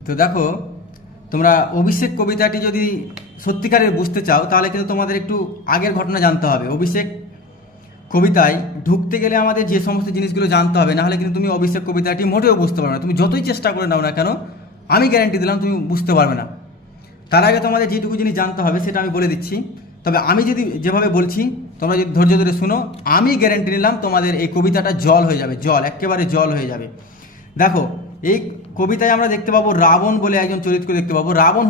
তো দেখো, তোমরা অভিষেক কবিতাটি যদি সত্যিকারের বুঝতে চাও তাহলে কিন্তু তোমাদের একটু আগের ঘটনা জানতে হবে। অভিষেক কবিতায় ঢুকতে গেলে আমাদের যে সমস্ত জিনিসগুলো জানতে হবে, নাহলে কিন্তু তুমি অভিষেক কবিতাটি মোটেও বুঝতে পারবে না। তুমি যতই চেষ্টা করে নাও না কেন, আমি গ্যারান্টি দিলাম তুমি বুঝতে পারবে না। তার আগে তোমাদের যেটুকু জিনিস জানতে হবে সেটা আমি বলে দিচ্ছি। তবে আমি যদি যেভাবে বলছি তোমরা যদি ধৈর্য ধরে শুনো, আমি গ্যারান্টি নিলাম তোমাদের এই কবিতাটা জল হয়ে যাবে, জল, একেবারে জল হয়ে যাবে। দেখো, এই কবিতায় আমরা দেখতে পাবো রাবণ বলে একজন চরিত্র দেখতে পাবো। রাবণ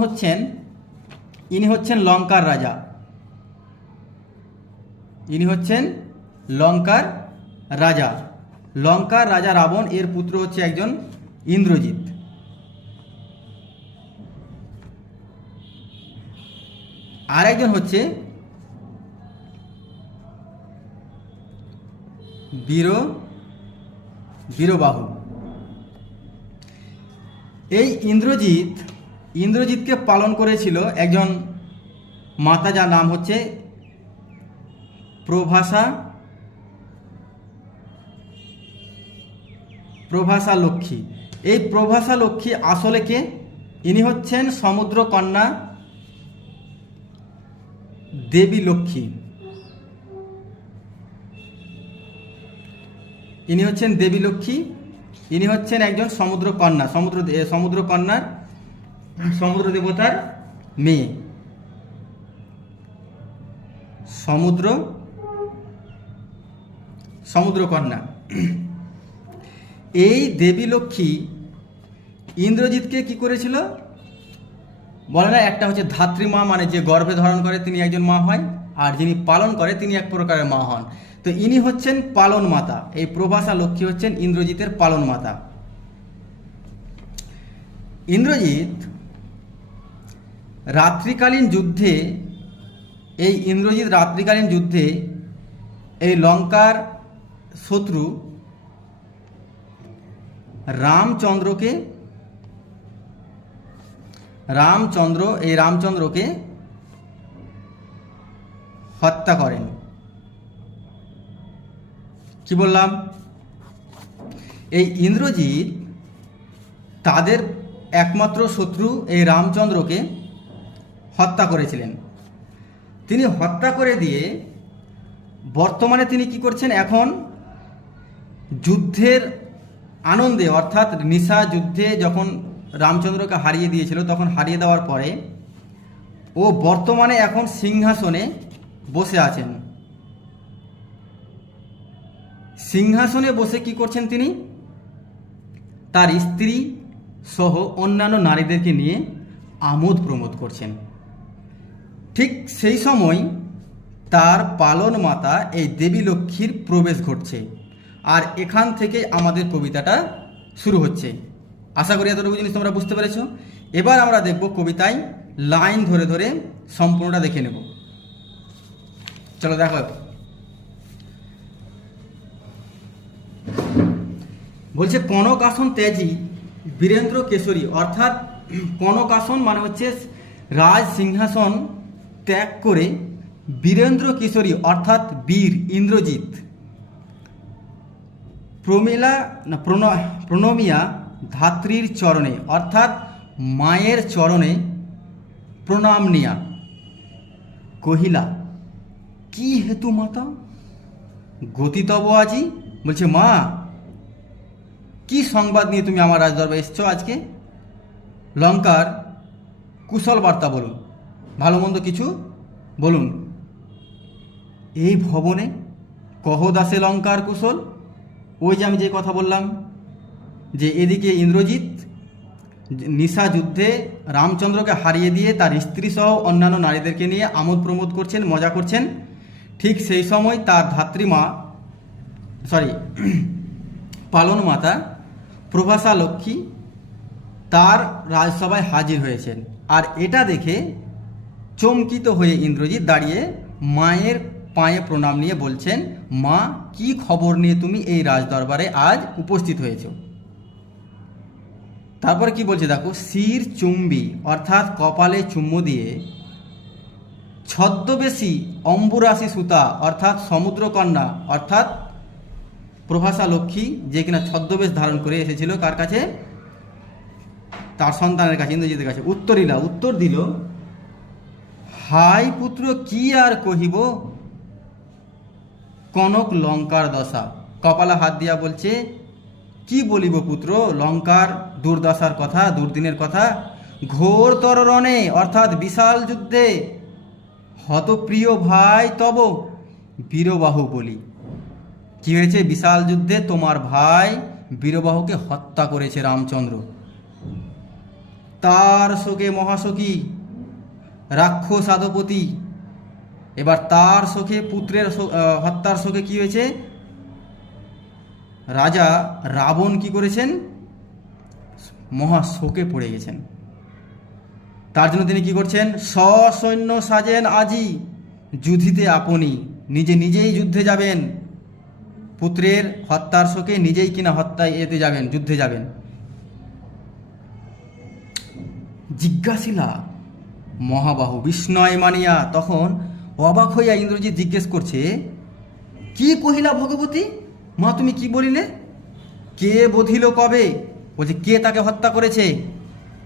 ইনি হচ্ছেন লঙ্কার রাজা। ইনি হচ্ছেন লঙ্কার রাজা। লঙ্কার রাজা রাবণ, এর পুত্র হচ্ছে একজন ইন্দ্রজিৎ। আর একজন হচ্ছে বীরবাহু। এই ইন্দ্রজিৎকে পালন করেছিল একজন মাতা, যার নাম হচ্ছে প্রভাসা লক্ষ্মী। এই প্রভাসা লক্ষ্মী আসলে কে? ইনি হচ্ছেন সমুদ্র কন্যা দেবী লক্ষ্মী। ইনি হচ্ছেন দেবী লক্ষ্মী। ইনি হচ্ছেন একজন সমুদ্র কন্যা, সমুদ্র দেবতার মেয়ে। সমুদ্র কন্যা। এই দেবী লক্ষ্মী ইন্দ্রজিৎকে কি করেছিল বলে না, একটা হচ্ছে ধাত্রীমা, মানে যে গর্ভে ধারণ করে তিনি একজন মা হয়, আর যিনি পালন করে তিনি এক প্রকারের মা হন। তো ইনি হচ্ছেন পালন মাতা। এই প্রভাসা লক্ষ্মী হচ্ছেন ইন্দ্রজিতের পালন মাতা। ইন্দ্রজিৎ রাত্রিকালীন যুদ্ধে এই লঙ্কার শত্রু রামচন্দ্রকে হত্যা করেন। কি বললাম? এই ইন্দ্রজিৎ তাদের একমাত্র শত্রু এই রামচন্দ্রকে হত্যা করেছিলেন। তিনি হত্যা করে দিয়ে বর্তমানে তিনি কি করছেন, এখন যুদ্ধের আনন্দে, অর্থাৎ নিশা যুদ্ধে যখন রামচন্দ্রকে হারিয়ে দিয়েছিল, তখন হারিয়ে দেওয়ার পরে ও বর্তমানে এখন সিংহাসনে বসে আছেন। সিংহাসনে বসে কি করছেন তিনি? তার স্ত্রী সহ অন্যান্য নারীদেরকে নিয়ে আমোদ প্রমোদ করছেন। ঠিক সেই সময় তার পালন মাতা এই দেবী লক্ষ্মীর প্রবেশ ঘটছে, আর এখান থেকে আমাদের কবিতাটা শুরু হচ্ছে। আশা করি এতটুকু জিনিস তোমরা বুঝতে পেরেছো। এবার আমরা দেখব কবিতায় লাইন ধরে ধরে সম্পূর্ণটা দেখে নেব। চলো দেখো। বলছে কনক আসন ত্যাজি বীরেন্দ্র কেশরী, অর্থাৎ কনক আসন মানে হচ্ছে রাজ সিংহাসন ত্যাগ করে বীরেন্দ্র কিশোরী অর্থাৎ বীর ইন্দ্রজিৎ প্রণমিয়া ধাত্রীর চরণে, অর্থাৎ মায়ের চরণে প্রণাম নিয়া কহিলা কি হেতু মাতা গতিতব আজি। বলছে মা, কি সংবাদ নিয়ে তুমি আমার রাজদরবারে এসছো আজকে? লঙ্কার কুশল বার্তা বলুন, ভালো মন্দ কিছু বলুন। এই ভবনে কহ দাসে লঙ্কার কুশল। ওই যে আমি যে কথা বললাম, যে এদিকে ইন্দ্রজিৎ নিশা যুদ্ধে রামচন্দ্রকে হারিয়ে দিয়ে তার স্ত্রী সহ অন্যান্য নারীদেরকে নিয়ে আমোদ প্রমোদ করছেন, মজা করছেন। ঠিক সেই সময় তার পালন মাতা প্রভাসা লক্ষ্মী তার রাজসভায় হাজির হয়েছেন। আর এটা দেখে চমকিত হয়ে ইন্দ্রজিৎ দাঁড়িয়ে মায়ের পায়ে প্রণাম নিয়ে বলছেন, মা, কি খবর নিয়ে তুমি এই রাজদরবারে আজ উপস্থিত হয়েছ? তারপর কি বলছে দেখো, শির চুম্বি অর্থাৎ কপালে চুম্বু দিয়ে ছদ্মবেশী অম্বুরাশি সুতা অর্থাৎ সমুদ্রকন্যা অর্থাৎ প্রভাসা লক্ষ্মী, যে কিনা ছদ্মবেশ ধারণ করে এসেছিল কার কাছে? তার সন্তানের কাছে, ইন্দ্রজিতের কাছে উত্তরিলা উত্তর দিল, হাই পুত্র কি আর কহিব, কনক লঙ্কার দশা। কপালে হাত দিয়া বলছে, কি বলিব পুত্র, লঙ্কার দুর্দশার কথা, দুর্দিনের কথা। ঘোরতর রণে অর্থাৎ বিশাল যুদ্ধে, হতপ্রিয় ভাই তব বীরবাহু বলি। কি হয়েছে? বিশাল যুদ্ধে তোমার ভাই বীরবাহুকে হত্যা করেছে রামচন্দ্র। তার শোকে মহাশোকী রাক্ষস আদপতি। এবার তার শোকে, পুত্রের হত্যার শোকে কি হয়েছে? রাজা রাবণ কি করেছেন? মহা শোকে পড়ে গেছেন। তার জন্য তিনি কি করছেন? সসৈন্য সাজেন আজি যুধিতে আপনি, নিজেই যুদ্ধে যাবেন। পুত্রের হত্যার শোকে নিজেই কিনা হত্যায় যাবেন, যুদ্ধে যাবেন। জিজ্ঞাসিলা মহাবাহু বিস্ময় মানিয়া, তখন অবাক হইয়া ইন্দ্রজিৎ জিজ্ঞেস করছে, কি কহিলা ভগবতী? মা তুমি কি বলিলে? কে বধিল কবে? বলছে কে তাকে হত্যা করেছে?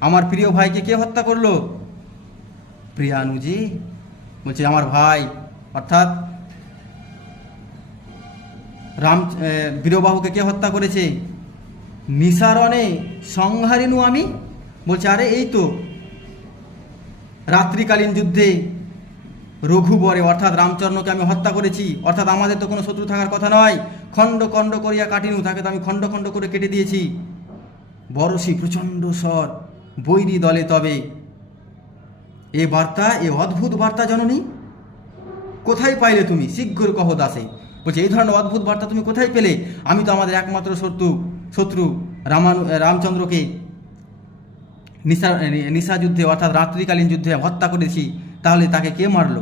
আমার প্রিয় ভাইকে কে হত্যা করলো? প্রিয়ানুজি। বলছে আমার ভাই অর্থাৎ বীরবাহুকে কে হত্যা করেছে? নিসারণে সংহারিনু আমি। বলছে আরে এই তো রাত্রিকালীন যুদ্ধে রঘুবরে অর্থাৎ রামচন্দ্রকে আমি হত্যা করেছি। অর্থাৎ আমাদের তো কোনো শত্রু থাকার কথা নয়। খণ্ড খণ্ড করিয়া কাটিনু, তাকে তো আমি খণ্ড খণ্ড করে কেটে দিয়েছি। বরশি প্রচণ্ড স্বর বৈরী দলে তবে। এ বার্তা, এ অদ্ভুত বার্তা জননী কোথায় পাইলে তুমি? শীঘ্র কহ দাসে। বলছে এই ধরনের অদ্ভুত বার্তা তুমি কোথায় পেলে? আমি তো আমাদের একমাত্র শত্রু রামচন্দ্রকে নিশা যুদ্ধে অর্থাৎ রাত্রিকালীন যুদ্ধে হত্যা করেছি। তাহলে তাকে কে মারল?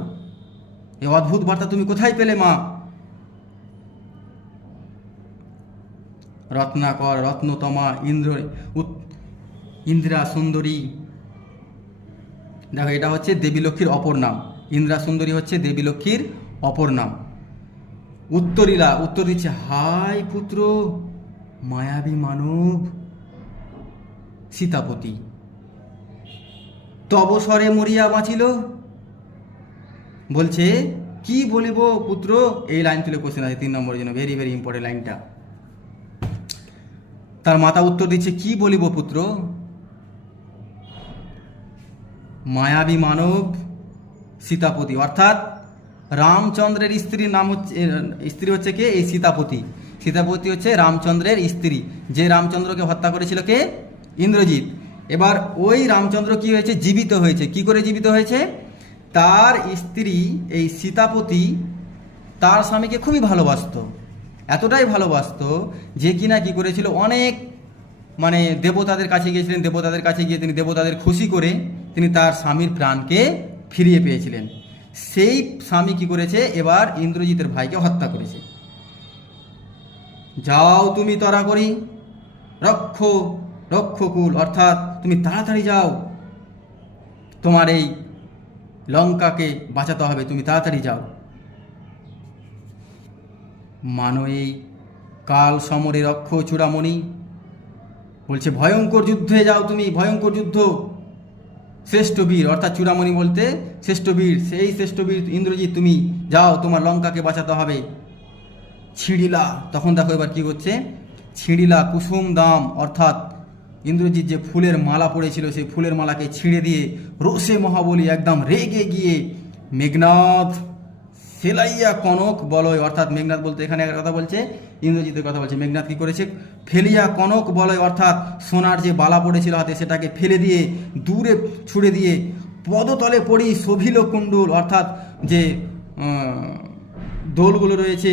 এই অদ্ভুত বার্তা তুমি কোথায় পেলে মা? রত্নাকর রত্নতমা ইন্দিরা সুন্দরী। দেখো এটা হচ্ছে দেবী লক্ষ্মীর অপর নাম। ইন্দিরা সুন্দরী হচ্ছে দেবী লক্ষ্মীর অপর নাম। উত্তরিলা উত্তর দিচ্ছে, হাই পুত্র মায়াবী মানব সীতাপতি, তব স্বরে মরিয়া বাঁচিল। বলছে কি বলিব পুত্র, এই লাইন তুলে কোশ্চেন আছে 3 নম্বরের জন্য, ভেরি ভেরি ইম্পর্টেন্ট লাইনটা। তার মাতা উত্তর দিচ্ছে, কি বলিব পুত্র, মায়াবী মানব সীতাপতি অর্থাৎ রামচন্দ্রের স্ত্রীর নাম হচ্ছে, স্ত্রী হচ্ছে কে? এই সীতাপতি। সীতাপতি হচ্ছে রামচন্দ্রের স্ত্রী। যে রামচন্দ্রকে হত্যা করেছিল কে? ইন্দ্রজিৎ। এবার ওই রামচন্দ্র কি হয়েছে? জীবিত হয়েছে। কি করে জীবিত হয়েছে? তার স্ত্রী এই সীতাপতি তার স্বামীকে খুবই ভালোবাসতো, এতটাই ভালোবাসতো যে কিনা কি করেছিল, অনেক দেবতাদের কাছে গিয়েছিলেন। দেবতাদের কাছে গিয়ে তিনি দেবতাদের খুশি করে তিনি তার স্বামীর প্রাণকে ফিরিয়ে পেয়েছিলেন। সেই স্বামী কি করেছে? এবার ইন্দ্রজিতের ভাইকে হত্যা করেছে। যাও তুমি তরা করি রক্ষকুল অর্থাৎ তুমি তাড়াতাড়ি যাও, তোমার এই লঙ্কাকে বাঁচাতে হবে, তুমি তাড়াতাড়ি যাও। মানো এই কাল সমরে রক্ষ চূড়ামণি। বলছে ভয়ঙ্কর যুদ্ধে যাও তুমি, ভয়ঙ্কর যুদ্ধ। শ্রেষ্ঠ বীর অর্থাৎ চূড়ামণি বলতে শ্রেষ্ঠ বীর, সেই শ্রেষ্ঠ বীর ইন্দ্রজিৎ তুমি যাও, তোমার লঙ্কাকে বাঁচাতে হবে। ছিঁড়িলা, তখন দেখো এবার কি করছে, ছিঁড়িলা কুসুম দাম অর্থাৎ ইন্দ্রজিৎ যে ফুলের মালা পড়েছিল সেই ফুলের মালাকে ছিঁড়ে দিয়ে রোষে মহাবলী একদম রেগে গিয়ে মেঘনাদ ফেলাইয়া কনক বলয় অর্থাৎ মেঘনাদ বলতে এখানে একটা কথা বলছে, ইন্দ্রজিতের কথা বলছে। মেঘনাদ কি করেছে? ফেলিয়া কনক বলয় অর্থাৎ সোনার যে বালা পড়েছিল হাতে সেটাকে ফেলে দিয়ে দূরে ছুড়ে দিয়ে পদতলে পড়ি শোভিল কুণ্ডুল অর্থাৎ যে দোলগুলো রয়েছে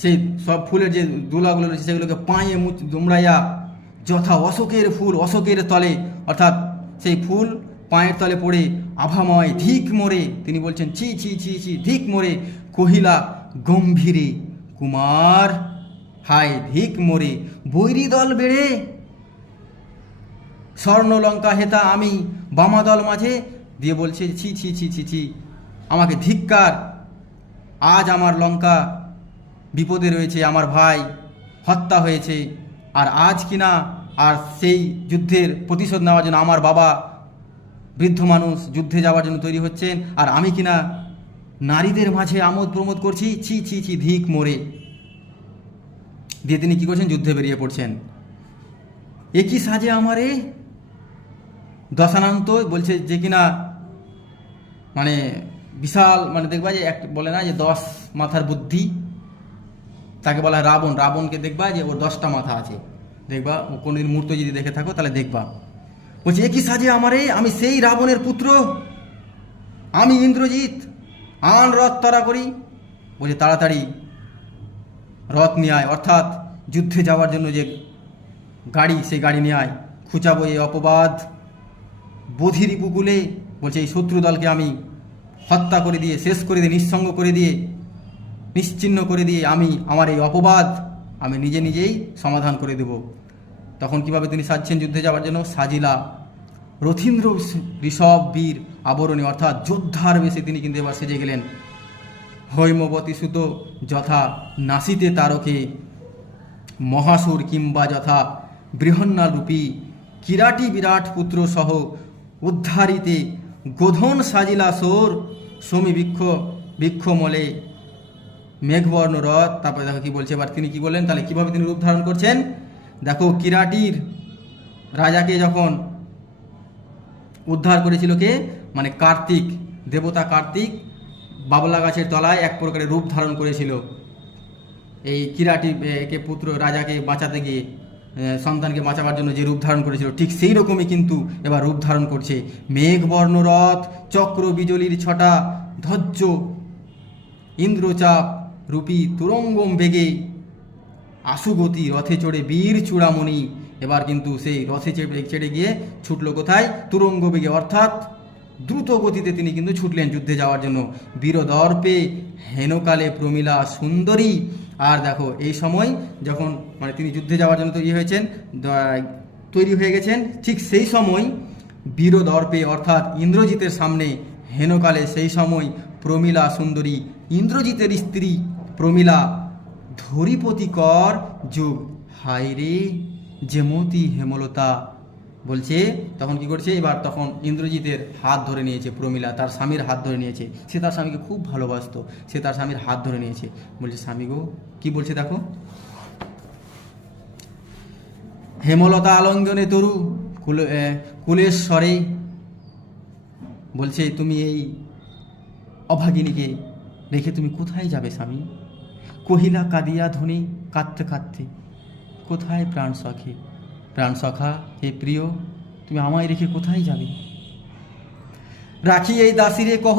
সেই সব ফুলের যে দোলাগুলো রয়েছে সেগুলোকে পায়ে দুমড়াইয়া যথা অশোকের ফুল অশোকের তলে অর্থাৎ সেই ফুল পায়ের তলে পড়ে আভাময় ধিক মোরে, তিনি বলছেন ছি ছি ছি ছি, ধিক মোরে কহিলা গম্ভীরে কুমার, হায় ধিক মোরে বৈরী দল বেড়ে, স্বর্ণলঙ্কা হেতা আমি বামাদল মাঝে দিয়ে বলছে ছি ছি ছি ছি ছি, আমাকে ধিক্কার, আজ আমার লঙ্কা বিপদে রয়েছে, আমার ভাই হত্যা হয়েছে, আর আজ কিনা আর সেই যুদ্ধের প্রতিশোধ নেওয়ার জন্য আমার বাবা বৃদ্ধ মানুষ যুদ্ধে যাওয়ার জন্য তৈরি হচ্ছেন, আর আমি কিনা নারীদের মাঝে আমোদ প্রমোদ করছি, ছি ছি ছি, ধিক মোরে। দিয়ে তিনি কী করছেন? যুদ্ধে বেরিয়ে পড়ছেন। একই সাজে আমারে দশানান্ত বলছে যে কিনা মানে বিশাল, মানে দেখবা যে এক বলে না যে 10 মাথার বুদ্ধি, তাকে বলা হয় রাবণ। রাবণকে দেখবা যে ওর 10টা মাথা আছে, দেখবা ও কোনোদিন মূর্ত যদি দেখে থাকো তাহলে দেখবা। বলছে একই সাজে আমারে, আমি সেই রাবণের পুত্র, আমি ইন্দ্রজিৎ, আন রথ তরা করি। বলছে তাড়াতাড়ি রথ নিয়ে আয়, অর্থাৎ যুদ্ধে যাওয়ার জন্য যে গাড়ি, সেই গাড়ি নিয়ে আয়। খুঁচাবো এই অপবাদ বধির উপকূলে। বলছে এই শত্রু দলকে আমি হত্যা করে দিয়ে, শেষ করে দিয়ে, নিঃসঙ্গ করে দিয়ে, নিশ্চিহ্ন করে দিয়ে আমি আমার এই অপবাদ আমি নিজে নিজেই সমাধান করে দেব। তখন কিভাবে তিনি সাজছেন যুদ্ধে যাওয়ার জন্য? সাজিলা রথীন্দ্র ঋষভ বীর আবরণী, অর্থাৎ যোদ্ধার বেশে তিনি কিন্তু এবার সেজে গেলেন। হৈমবতী সুত যথা নাসিতে তারকে, মহাসুর কিংবা যথা বৃহন্নারূপী, কিরাটি বিরাট পুত্র সহ উদ্ধারিতে গোধন সাজিলা সোর সমী বৃক্ষ মলে মেঘবর্ণ রথ। তারপরে দেখো কি বলছে এবার, তিনি কি বললেন, তাহলে কিভাবে তিনি রূপ ধারণ করছেন? দেখো কিরাটির রাজাকে যখন উদ্ধার করেছিল কে? মানে কার্তিক, দেবতা কার্তিক বাবলা গাছের তলায় এক প্রকারের রূপ ধারণ করেছিল এই কিরাটি কে পুত্র রাজাকে বাঁচাতে গিয়ে, সন্তানকে বাঁচাবার জন্য যে রূপ ধারণ করেছিল, ঠিক সেই রকমই কিন্তু এবার রূপ ধারণ করছে। মেঘবর্ণ রথ, চক্র বিজলির ছটা, ধ্বজ্জ ইন্দ্রচাপ রূপী তুরঙ্গম বেগে, আশুগতি রথে চড়ে বীর চূড়ামণি। এবার কিন্তু সেই রথে চেড়ে গিয়ে ছুটলো কোথায়? তুরঙ্গ বেগে, অর্থাৎ দ্রুত গতিতে তিনি কিন্তু ছুটলেন যুদ্ধে যাওয়ার জন্য। বীরদর্পে হেনকালে প্রমীলা সুন্দরী। আর দেখো এই সময় যখন মানে তিনি যুদ্ধে যাওয়ার জন্য তৈরি হয়ে গেছেন, ঠিক সেই সময় বীরদর্পে অর্থাৎ ইন্দ্রজিতের সামনে, হেনকালে সেই সময় প্রমীলা সুন্দরী, ইন্দ্রজিতের স্ত্রী প্রমীলা ধরিপতিকর যুগ, হায়রে যেমতি হেমলতা। বলছে তখন কি করছে? এবার তখন ইন্দ্রজিতের হাত ধরে নিয়েছে প্রমীলা, তার স্বামীর হাত ধরে নিয়েছে। সে তার স্বামীকে খুব ভালোবাসতো, সে তার স্বামীর হাত ধরে নিয়েছে। বলছে স্বামী গো, কি বলছে দেখো, হেমলতা আলঙ্গনে তরু কুলেশ্বরে। বলছে তুমি এই অভাগিনীকে রেখে তুমি কোথায় যাবে স্বামী? কহিলা কাঁদিয়া ধ্বনি কাঁদতে কাঁদতে, কোথায় প্রাণ সখে, প্রাণ সখা হে প্রিয়, তুমি আমায় রেখে কোথায় যাবে? রাখি এই দাসিরে কহ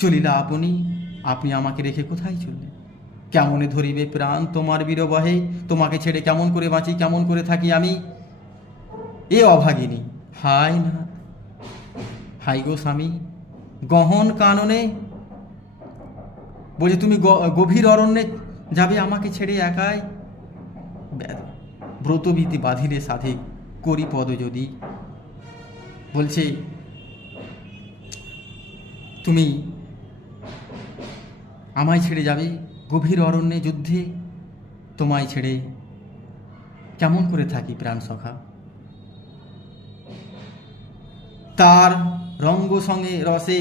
চলিলা আপনি, আপনি আমাকে রেখে কোথায় চললেন? কেমনে ধরিবে প্রাণ তোমার বিরবহে, তোমাকে ছেড়ে কেমন করে বাঁচি, কেমন করে থাকি আমি? এ অভাগিনী হায় না, হাই গো স্বামী গহন কাননে। বলছে তুমি গভীর অরণ্যে যাবে আমাকে ছেড়ে একাই? ব্রতবিধি বাঁধিলে সাধে করি পদ যদি। বলছে তুমি আমায় ছেড়ে যাবে গভীর অরণ্যে যুদ্ধে, তোমায় ছেড়ে কেমন করে থাকি প্রাণ সখা? তার রঙ্গ সঙ্গে রসে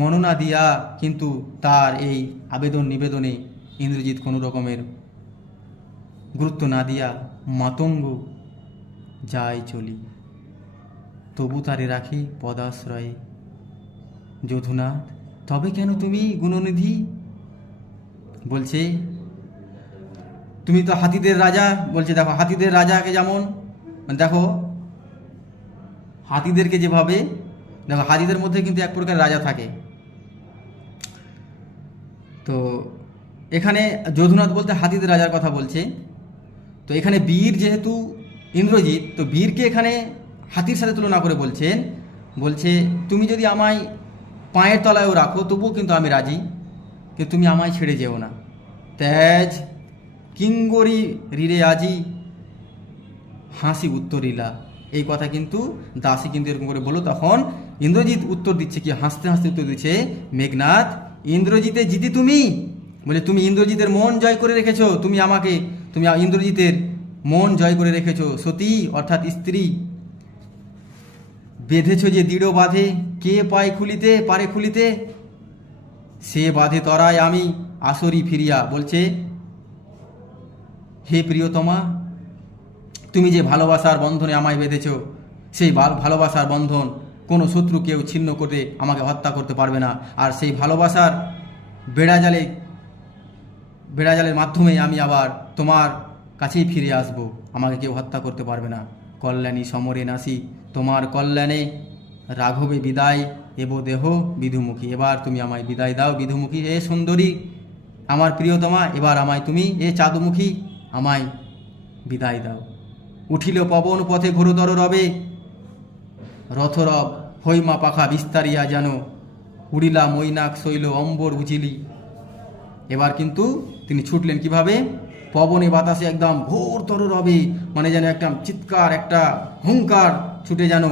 মননা দিয়া, কিন্তু তার এই আবেদন নিবেদনে ইন্দ্রজিৎ কোনো রকমের গুরুত্ব না দিয়া মাতঙ্গ যায় চলি, তবু তারে রাখি পদাশ্রয়ে। যধুনাথ তবে কেন তুমি গুণনিধি? বলছে তুমি তো হাতিদের রাজা। বলছে দেখো হাতিদের রাজাকে যেমন, দেখো হাতিদেরকে যেভাবে, দেখো হাতিদের মধ্যে কিন্তু এক প্রকার রাজা থাকে। তো এখানে যধুনাথ বলতে হাতিদের রাজার কথা বলছে। তো এখানে বীর যেহেতু ইন্দ্রজিৎ, তো বীরকে এখানে হাতির সাথে তুলনা করে বলছেন। বলছে তুমি যদি আমায় পায়ের তলায়ও রাখো তবুও কিন্তু আমি রাজি, কিন্তু তুমি আমায় ছেড়ে যেও না। তেজ কিঙ্গরি রিরে আজি হাসি উত্তরিলা, এই কথা কিন্তু দাসী কিন্তু এরকম করে বলো। তখন ইন্দ্রজিৎ উত্তর দিচ্ছে, কি হাসতে হাসতে উত্তর দিচ্ছে, মেঘনাথ ইন্দ্রজিতে জিতি তুমি। বলে তুমি ইন্দ্রজিতের মন জয় করে রেখেছো, তুমি ইন্দ্রজিতের মন জয় করে রেখেছ সতী অর্থাৎ স্ত্রী, বেঁধেছ যে দৃঢ় বাঁধে, কে পারে খুলিতে, সে বাঁধে তরায় আমি আসরি ফিরিয়া। বলছে, হে প্রিয়তমা, তুমি যে ভালোবাসার বন্ধনে আমায় বেঁধেছ, সেই ভালোবাসার বন্ধন কোনো শত্রু কেউ ছিন্ন করে আমাকে হত্যা করতে পারবে না। আর সেই ভালোবাসার বেড়াজালের মাধ্যমে আমি আবার তোমার কাছেই ফিরে আসব, আমাকে কেউ হত্যা করতে পারবে না। কল্যাণী সমরে নাসি, তোমার কল্যাণে রাঘবে বিদায় এব দেহ বিধুমুখী। এবার তুমি আমায় বিদায় দাও বিধুমুখী। এ সুন্দরী আমার প্রিয়তমা, এবার আমায় তুমি, এ চাঁদমুখী, আমায় বিদায় দাও। উঠিল পবন পথে ঘোরতর রবে, রথরব হৈমা পাখা বিস্তারিয়া যেন, উড়িলা মৈনাক শৈল অম্বর উজিলি। এবার কিন্তু তিনি ছুটলেন কিভাবে? পবনে বাতাসে একদম ঘোরতর রবে, মানে যেন একটা চিৎকার, একটা হুঙ্কার ছুটে যেন,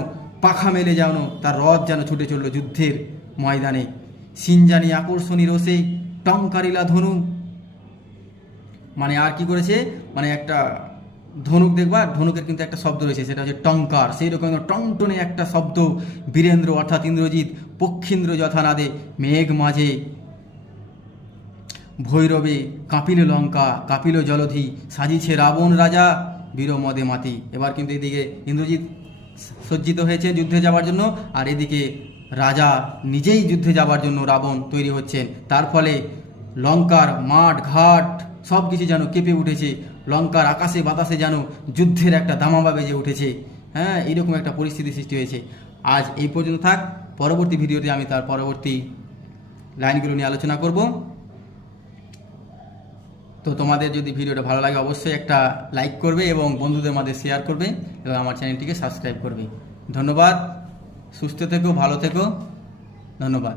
পাখা মেলে যেন তার রথ যেন ছুটে চলল যুদ্ধের ময়দানে। সিনজানি আকর্ষণী রসে টঙ্কারিলা ধনু, মানে আর কি করেছে, মানে একটা ধনুক দেখবা, ধনুকের কিন্তু একটা শব্দ রয়েছে, সেটা হচ্ছে টঙ্কার। সেই রকম টনটনে একটা শব্দ বীরেন্দ্র অর্থাৎ ইন্দ্রজিৎ পক্ষীন্দ্র যথানাদে মেঘ মাঝে ভৈরবে কাঁপিল লঙ্কা, কাঁপিল জলধি, সাজিছে রাবণ রাজা বীরমদে মাতি। এবার কিন্তু এদিকে ইন্দ্রজিৎ সজ্জিত হয়েছে যুদ্ধে যাওয়ার জন্য, আর এদিকে রাজা নিজেই যুদ্ধে যাওয়ার জন্য রাবণ তৈরি হচ্ছেন। তার ফলে লঙ্কার মাঠ ঘাট সব কিছু যেন কেঁপে উঠেছে, লঙ্কার আকাশে বাতাসে যেন যুদ্ধের একটা দামামা বেজে উঠেছে। হ্যাঁ, এইরকম একটা পরিস্থিতি সৃষ্টি হয়েছে। আজ এই পর্যন্ত থাক, পরবর্তী ভিডিওতে আমি তার পরবর্তী লাইনগুলো নিয়ে আলোচনা করব। তো তোমাদের যদি ভিডিওটা ভালো লাগে অবশ্যই একটা লাইক করবে এবং বন্ধুদের মধ্যে শেয়ার করবে এবং আমার চ্যানেলটিকে সাবস্ক্রাইব করবে। ধন্যবাদ, সুস্থ থেকো, ভালো থেকো, ধন্যবাদ।